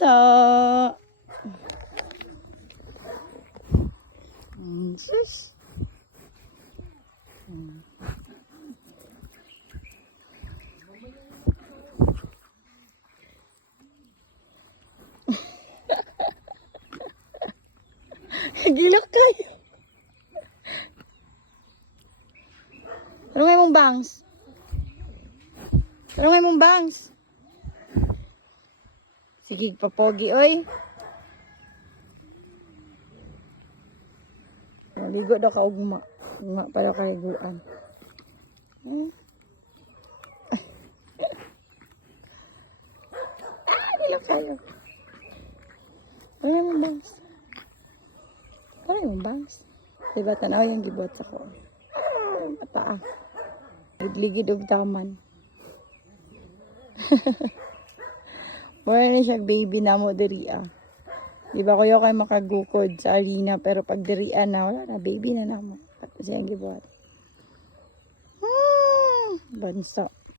bunso. Sus. Gilak kayo. Ano nga mong bangs? Ano nga mong bangs? Sige, papogi, oy. Ligo daw ka ugma. Ugma para kaliguan. Gilak kayo. Ano nga mong bangs? Ano nga mong bangs? Diba, tanaw yung gibot sa ko. Mata ah. Ligid og taman. Wala na siya baby na mo diri ah. Diba kuya kay makagukod sa arena pero pag dirian na wala na baby na namo. At siyang gibuhat. Bansa.